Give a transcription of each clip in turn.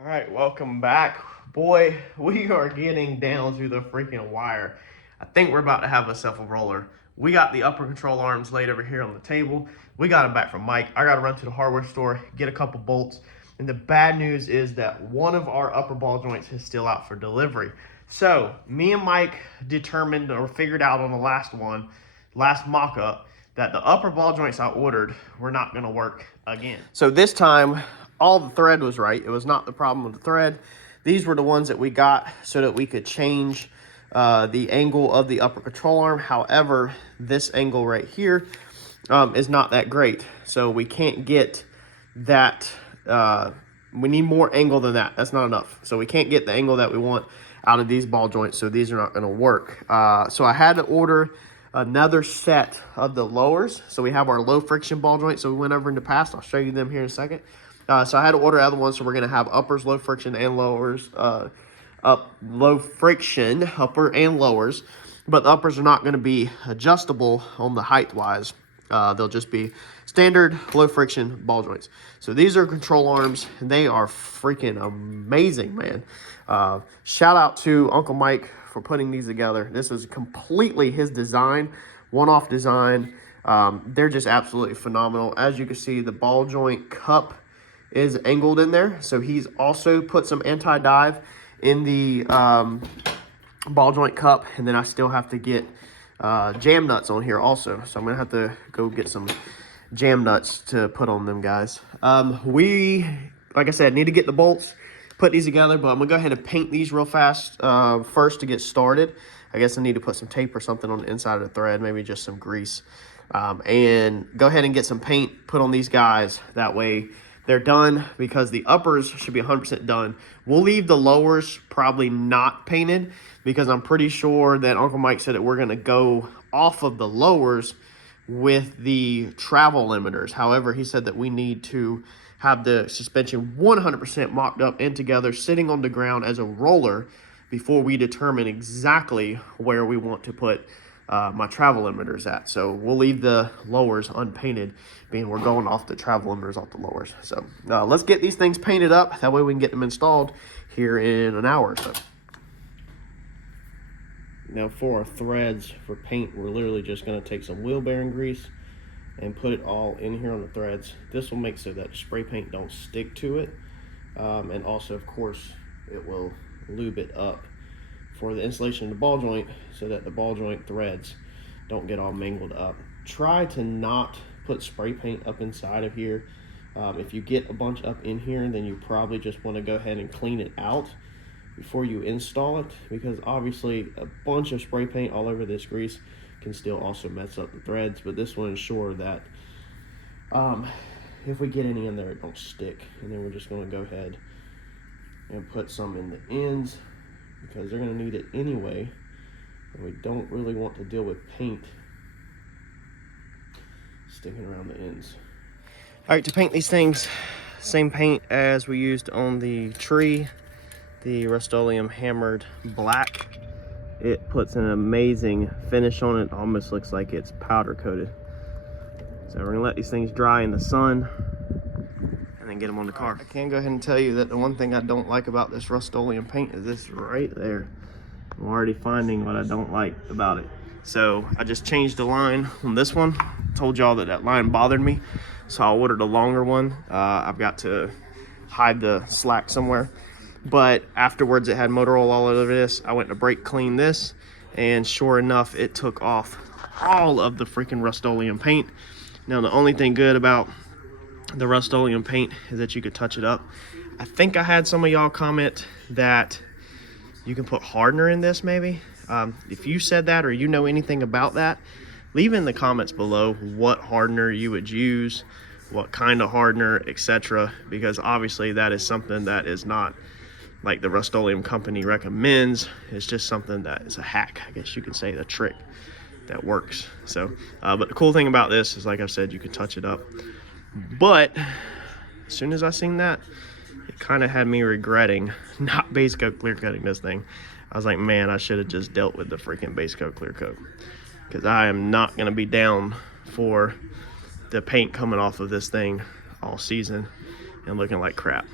All right, welcome back. Boy, we are getting down to the freaking wire. I think we're about to have ourselves a roller. We got the upper control arms laid over here on the table. We got them back from Mike. I got to run to the hardware store, get a couple bolts. And the bad news is that one of our upper ball joints is still out for delivery. So me and Mike determined or figured out on the last mock-up, that the upper ball joints I ordered were not going to work again. So this time, all the thread was right. It was not the problem with the thread. These were the ones that we got so that we could change the angle of the upper control arm. However, this angle right here is not that great. So we can't get that. We need more angle than that. That's not enough. So we can't get the angle that we want out of these ball joints. So these are not going to work. So I had to order another set of the lowers. So we have our low friction ball joints. So we went over in the past. I'll show you them here in a second. So I had to order other ones. So we're going to have uppers, low friction, and lowers. Low friction, upper and lowers. But the uppers are not going to be adjustable on the height-wise. They'll just be standard low friction ball joints. So these are control arms, and they are freaking amazing, man. Shout out to Uncle Mike for putting these together. This is completely his design, one-off design. They're just absolutely phenomenal. As you can see, the ball joint cup is angled in there. So he's also put some anti-dive in the ball joint cup, and then I still have to get jam nuts on here also. So I'm gonna have to go get some jam nuts to put on them guys. We, like I said, need to get the bolts, put these together, but I'm gonna go ahead and paint these real fast first to get started. I guess I need to put some tape or something on the inside of the thread, maybe just some grease, and go ahead and get some paint put on these guys. That way they're done, because the uppers should be 100% done. We'll leave the lowers probably not painted, because I'm pretty sure that Uncle Mike said that we're going to go off of the lowers with the travel limiters. However, he said that we need to have the suspension 100% mocked up and together, sitting on the ground as a roller, before we determine exactly where we want to put my travel limiters at. So we'll leave the lowers unpainted, being we're going off the travel limiters off the lowers. So let's get these things painted up. That way we can get them installed here in an hour or so. Now for our threads for paint, we're literally just going to take some wheel bearing grease and put it all in here on the threads. This will make so that spray paint don't stick to it. And also, of course, it will lube it up for the installation of the ball joint, so that the ball joint threads don't get all mangled up. Try to not put spray paint up inside of here. If you get a bunch up in here, then you probably just want to go ahead and clean it out before you install it, because obviously a bunch of spray paint all over this grease can still also mess up the threads. But this will ensure that if we get any in there, it don't stick. And then we're just going to go ahead and put some in the ends, because they're going to need it anyway, and we don't really want to deal with paint sticking around the ends. All right, to paint these things, same paint as we used on the tree, the Rust-Oleum hammered black. It puts an amazing finish on it. Almost looks like it's powder coated. So we're gonna let these things dry in the sun and then get them on the car. I can go ahead and tell you that the one thing I don't like about this Rust-Oleum paint is this right there. I'm already finding what I don't like about it. So I just changed the line on this one. Told y'all that that line bothered me, so I ordered a longer one. I've got to hide the slack somewhere. But afterwards, it had motor oil all over this. I went to brake clean this, and sure enough, it took off all of the freaking Rust-Oleum paint. Now, the only thing good about the Rust-Oleum paint is that you could touch it up. I think I had some of y'all comment that you can put hardener in this, maybe. If you said that, or you know anything about that, leave in the comments below what hardener you would use, what kind of hardener, etc. Because obviously that is something that is not like the Rust-Oleum company recommends. It's just something that is a hack, I guess you could say, the trick that works. So but the cool thing about this is, like I said, you can touch it up. But as soon as I seen that, it kind of had me regretting not base coat clear coating this thing. I was like, man, I should have just dealt with the freaking base coat clear coat, because I am not going to be down for the paint coming off of this thing all season and looking like crap.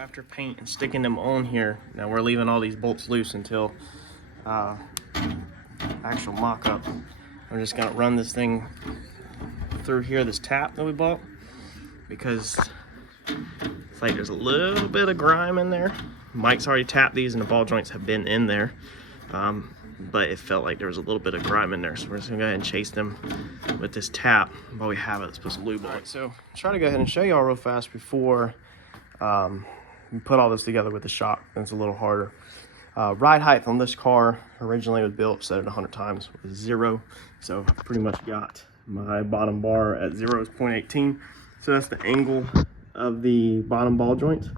After paint and sticking them on here, now we're leaving all these bolts loose until actual mock-up. I'm just gonna run this thing through here, this tap that we bought, because it's like there's a little bit of grime in there. Mike's already tapped these and the ball joints have been in there, but it felt like there was a little bit of grime in there, so we're just gonna go ahead and chase them with this tap while we have it. Let's put some lube on it. So try to go ahead and show y'all real fast before we put all this together with the shock. It's a little harder. Ride height on this car originally was built, said it 100 times, was 0. So I pretty much got my bottom bar at 0 is 0.18. So that's the angle of the bottom ball joint.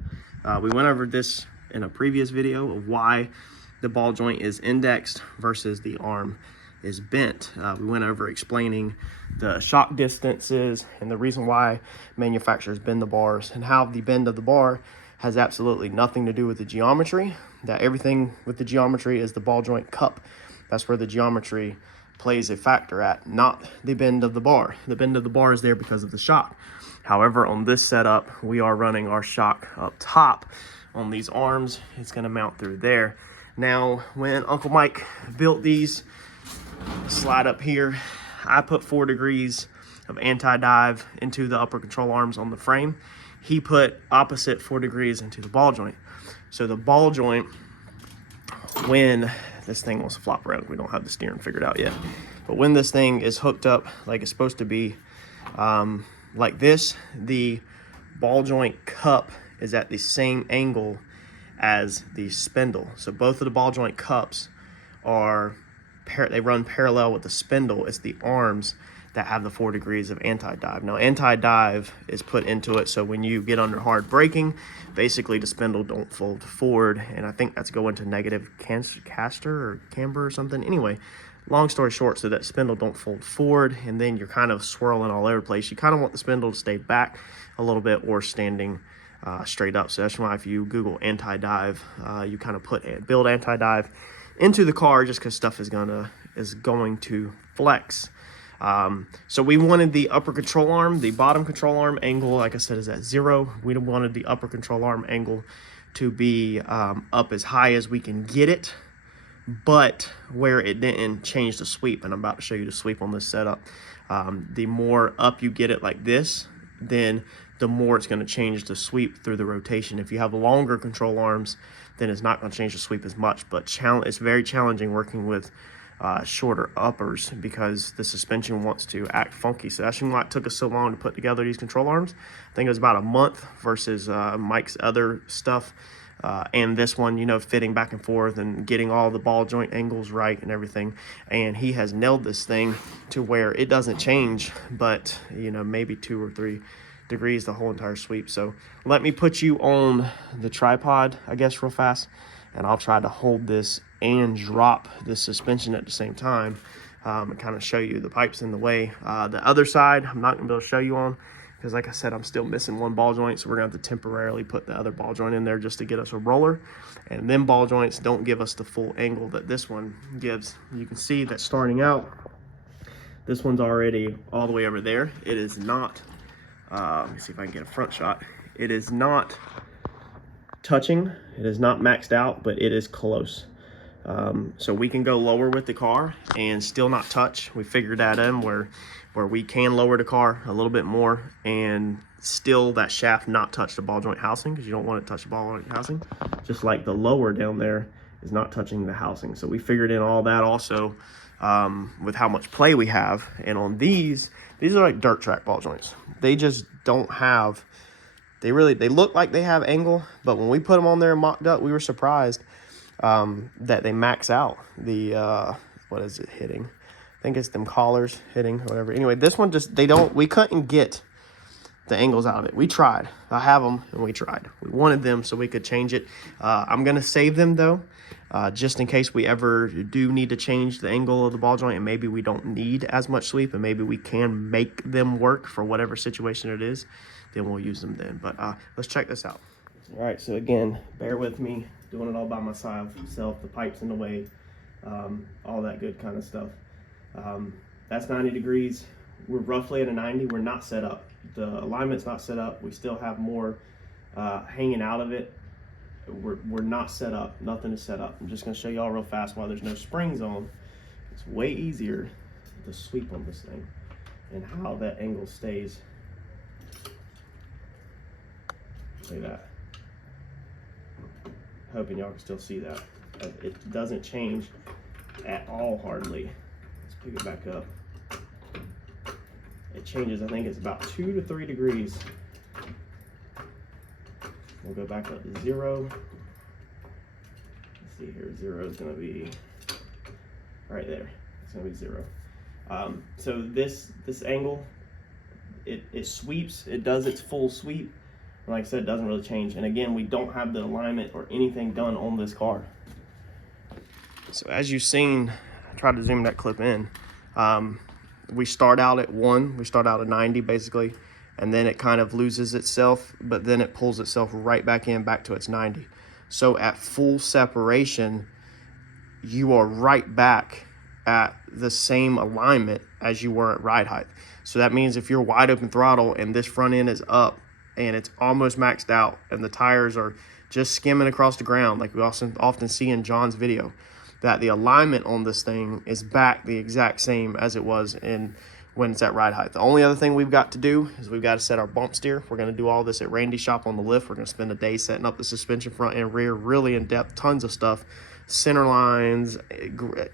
We went over this in a previous video of why the ball joint is indexed versus the arm is bent. We went over explaining the shock distances and the reason why manufacturers bend the bars, and how the bend of the bar has absolutely nothing to do with the geometry. That everything with the geometry is the ball joint cup. That's where the geometry plays a factor at, not the bend of the bar. The bend of the bar is there because of the shock. However, on this setup, we are running our shock up top on these arms. It's gonna mount through there. Now, when Uncle Mike built these, slide up here, I put 4 degrees of anti-dive into the upper control arms on the frame. He put opposite 4 degrees into the ball joint. So the ball joint, when this thing wants to flop around, we don't have the steering figured out yet, but when this thing is hooked up like it's supposed to be, like this, the ball joint cup is at the same angle as the spindle. So both of the ball joint cups are they run parallel with the spindle. It's the arms that have the 4 degrees of anti-dive. Now, anti-dive is put into it so when you get under hard braking, basically the spindle don't fold forward, and I think that's going to negative caster or camber or something. Anyway, long story short, so that spindle don't fold forward, and then you're kind of swirling all over the place. You kind of want the spindle to stay back a little bit or standing straight up. So that's why if you Google anti-dive, you kind of put build anti-dive into the car, just because stuff is going to flex. So we wanted the upper control arm, the bottom control arm angle, like I said, is at 0. We wanted the upper control arm angle to be up as high as we can get it, but where it didn't change the sweep. And I'm about to show you the sweep on this setup. The more up you get it like this, then the more it's going to change the sweep through the rotation. If you have longer control arms, then it's not going to change the sweep as much, but it's very challenging working with shorter uppers because the suspension wants to act funky. So that's why it took us so long to put together these control arms. I think it was about a month versus Mike's other stuff and this one, you know, fitting back and forth and getting all the ball joint angles right and everything. And he has nailed this thing to where it doesn't change, but you know, maybe 2 or 3 degrees the whole entire sweep. So let me put you on the tripod, I guess, real fast, and I'll try to hold this and drop the suspension at the same time and kind of show you the pipes in the way. The other side, I'm not gonna be able to show you on because, like I said, I'm still missing 1 ball joint, so we're gonna have to temporarily put the other ball joint in there just to get us a roller. And then ball joints don't give us the full angle that this one gives. You can see that starting out, this one's already all the way over there. It is not, let me see if I can get a front shot. It is not touching, it is not maxed out, but it is close. So we can go lower with the car and still not touch. We figured that in where we can lower the car a little bit more and still that shaft not touch the ball joint housing, because you don't want it to touch the ball joint housing, just like the lower down there is not touching the housing. So we figured in all that also with how much play we have. And on these are like dirt track ball joints. They just don't have, they look like they have angle, but when we put them on there and mocked up, we were surprised that they max out the what is it hitting? I think it's them collars hitting, whatever. Anyway, this one just, we couldn't get the angles out of it. We tried. I have them and we tried. We wanted them so we could change it. I'm gonna save them though, just in case we ever do need to change the angle of the ball joint and maybe we don't need as much sweep and maybe we can make them work for whatever situation it is, then we'll use them then. But let's check this out. All right, so again, bear with me, doing it all by myself, the pipes in the way, all that good kind of stuff. That's 90 degrees. We're roughly at a 90. We're not set up. The alignment's not set up. We still have more hanging out of it. We're not set up. Nothing is set up. I'm just going to show y'all real fast while there's no springs on. It's way easier to sweep on this thing and how that angle stays. Look at that. Hoping y'all can still see that. It doesn't change at all hardly. Let's pick it back up. It changes, I think it's about 2 to 3 degrees. We'll go back up to 0. Let's see here, 0 is gonna be right there. It's gonna be 0. So this angle, it sweeps, it does its full sweep. And like I said, it doesn't really change. And again, we don't have the alignment or anything done on this car. So as you've seen, I tried to zoom that clip in. We start out at 1, we start out at 90 basically, and then it kind of loses itself, but then it pulls itself right back in, back to its 90. So at full separation, you are right back at the same alignment as you were at ride height. So that means if you're wide open throttle and this front end is up and it's almost maxed out and the tires are just skimming across the ground, like we often see in John's video, that the alignment on this thing is back the exact same as it was when it's at ride height. The only other thing we've got to do is we've got to set our bump steer. We're going to do all this at Randy's shop on the lift. We're going to spend a day setting up the suspension front and rear, really in depth, tons of stuff, center lines,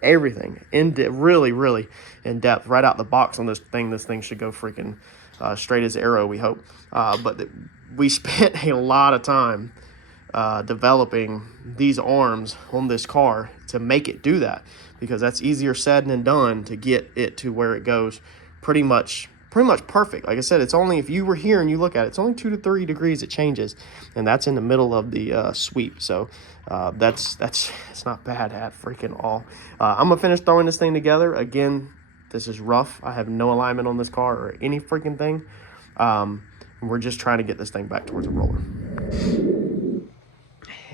everything really in depth, right out the box on this thing. This thing should go freaking straight as arrow, we hope. But we spent a lot of time developing these arms on this car to make it do that, because that's easier said than done to get it to where it goes pretty much perfect. Like I said, it's only, if you were here and you look at it, it's only 2 to 3 degrees it changes, and that's in the middle of the sweep. So it's not bad at freaking all. I'm gonna finish throwing this thing together. Again, this is rough. I have no alignment on this car or any freaking thing. We're just trying to get this thing back towards a roller.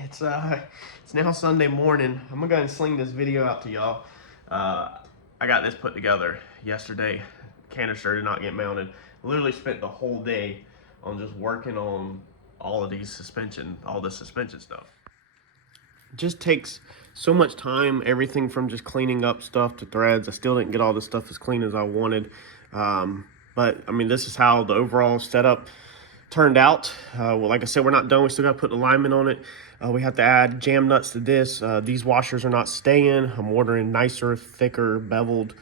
It's now Sunday morning. I'm gonna go ahead and sling this video out to y'all. I got this put together yesterday. Canister did not get mounted. Literally spent the whole day on just working on all this suspension stuff. It just takes so much time, everything from just cleaning up stuff to threads. I still didn't get all this stuff as clean as I wanted. But I mean, this is how the overall setup turned out. Well, like I said, we're not done. We still got to put alignment on it. We have to add jam nuts to this. These washers are not staying. I'm ordering nicer, thicker, beveled,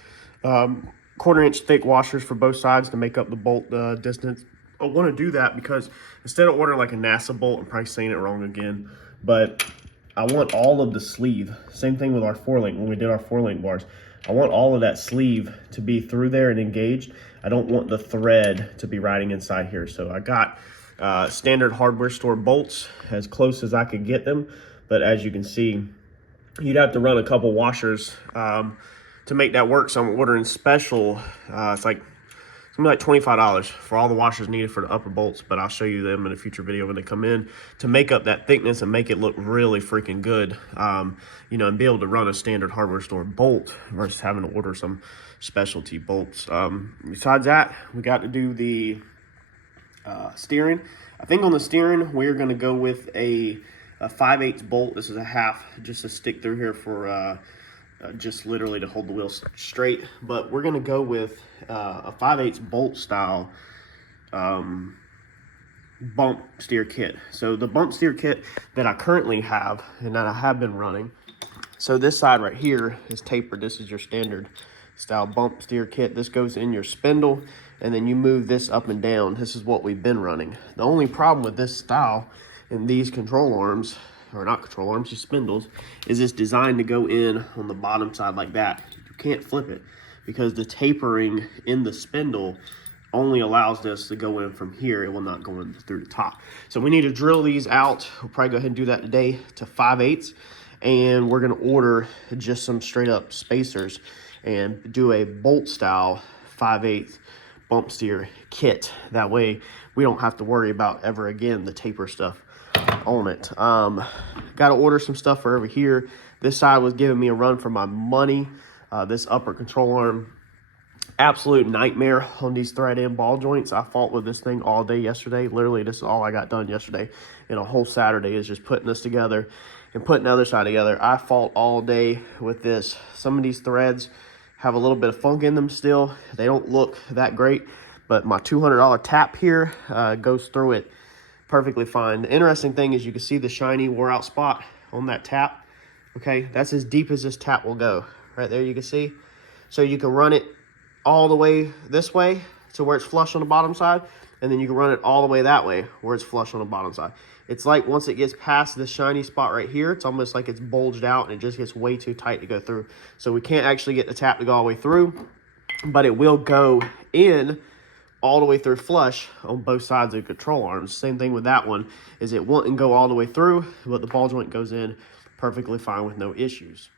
1/4 inch thick washers for both sides to make up the bolt distance. I want to do that because instead of ordering like a NASA bolt, I'm probably saying it wrong again, but I want all of the sleeve. Same thing with our 4-link when we did our 4-link bars. I want all of that sleeve to be through there and engaged. I don't want the thread to be riding inside here. So I got standard hardware store bolts as close as I could get them. But as you can see, you'd have to run a couple washers to make that work. So I'm ordering special. It's gonna be like $25 for all the washers needed for the upper bolts, but I'll show you them in a future video when they come in to make up that thickness and make it look really freaking good. You know, and be able to run a standard hardware store bolt versus having to order some specialty bolts. Besides that, we got to do the steering. I think on the steering, we're gonna go with a 5/8 bolt. This is a half, just to stick through here for just literally to hold the wheel straight. But we're gonna go with a 5/8 bolt style bump steer kit. So the bump steer kit that I currently have and that I have been running, so this side right here is tapered. This is your standard style bump steer kit. This goes in your spindle and then you move this up and down. This is what we've been running. The only problem with this style and these control arms, or not control arms, just spindles, is it's designed to go in on the bottom side like that. You can't flip it because the tapering in the spindle only allows this to go in from here. It will not go in through the top. So we need to drill these out. We'll probably go ahead and do that today to 5/8, and we're gonna order just some straight up spacers and do a bolt style 5/8 bump steer kit. That way we don't have to worry about ever again the taper stuff on it. Got to order some stuff for over here. This side was giving me a run for my money. This upper control arm absolute nightmare on these thread end ball joints. I fought with this thing all day yesterday. Literally, this is all I got done yesterday. And a whole Saturday is just putting this together and putting the other side together. I fought all day with this. Some of these threads have a little bit of funk in them still. They don't look that great, but my $200 tap here goes through it perfectly fine. The interesting thing is you can see the shiny wore out spot on that tap. Okay, that's as deep as this tap will go. Right there, you can see. So you can run it all the way this way to where it's flush on the bottom side, and then you can run it all the way that way where it's flush on the bottom side. It's like once it gets past this shiny spot right here, it's almost like it's bulged out and it just gets way too tight to go through. So we can't actually get the tap to go all the way through, but it will go in all the way through flush on both sides of the control arms. Same thing with that one, is it won't go all the way through, but the ball joint goes in perfectly fine with no issues.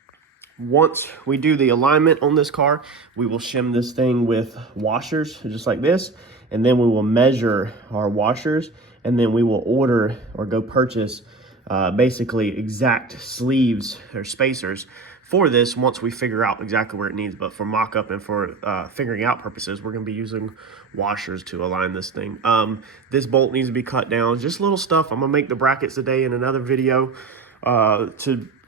Once we do the alignment on this car, we will shim this thing with washers just like this, and then we will measure our washers, and then we will order or go purchase basically exact sleeves or spacers for this once we figure out exactly where it needs. But for mock-up and for figuring out purposes, we're gonna be using washers to align this thing. This bolt needs to be cut down, just little stuff. I'm gonna make the brackets today in another video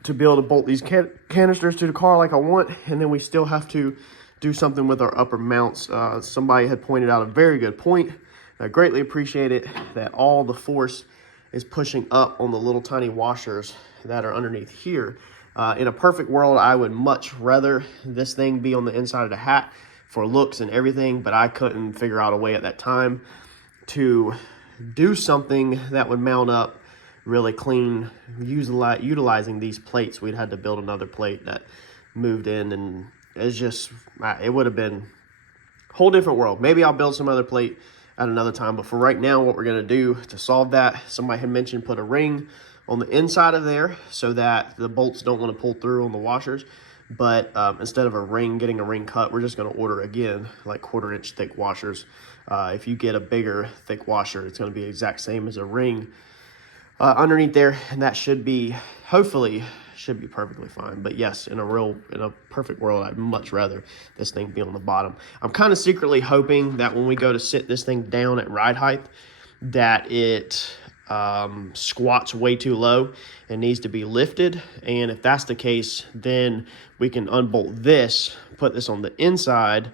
to be able to bolt these canisters to the car like I want, and then we still have to do something with our upper mounts. Somebody had pointed out a very good point. I greatly appreciate it, that all the force is pushing up on the little tiny washers that are underneath here. In a perfect world, I would much rather this thing be on the inside of the hat for looks and everything, but I couldn't figure out a way at that time to do something that would mount up really clean, utilizing these plates. We'd had to build another plate that moved in, and it's just, it would have been a whole different world. Maybe I'll build some other plate at another time, but for right now, what we're gonna do to solve that, somebody had mentioned put a ring on the inside of there so that the bolts don't want to pull through on the washers. But instead of getting a ring cut, we're just going to order again like 1/4 inch thick washers. If you get a bigger thick washer, it's going to be exact same as a ring underneath there, and that should be, hopefully should be perfectly fine. But yes, in a perfect world, I'd much rather this thing be on the bottom. I'm kind of secretly hoping that when we go to sit this thing down at ride height, that it squats way too low and needs to be lifted. And if that's the case, then we can unbolt this, put this on the inside,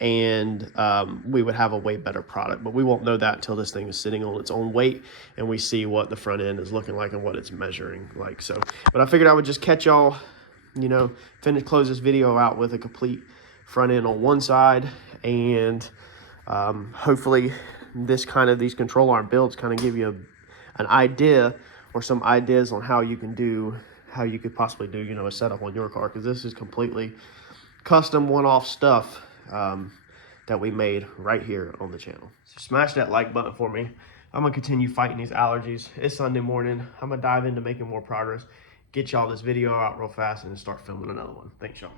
and we would have a way better product. But we won't know that until this thing is sitting on its own weight and we see what the front end is looking like and what it's measuring like. So, but I figured I would just catch y'all, you know, close this video out with a complete front end on one side, and hopefully these control arm builds kind of give you an idea or some ideas on how you could possibly do, you know, a setup on your car, because this is completely custom one-off stuff that we made right here on the channel. So smash that like button for me. I'm gonna continue fighting these allergies. It's Sunday morning. I'm gonna dive into making more progress, get y'all this video out real fast, and start filming another one. Thanks, y'all.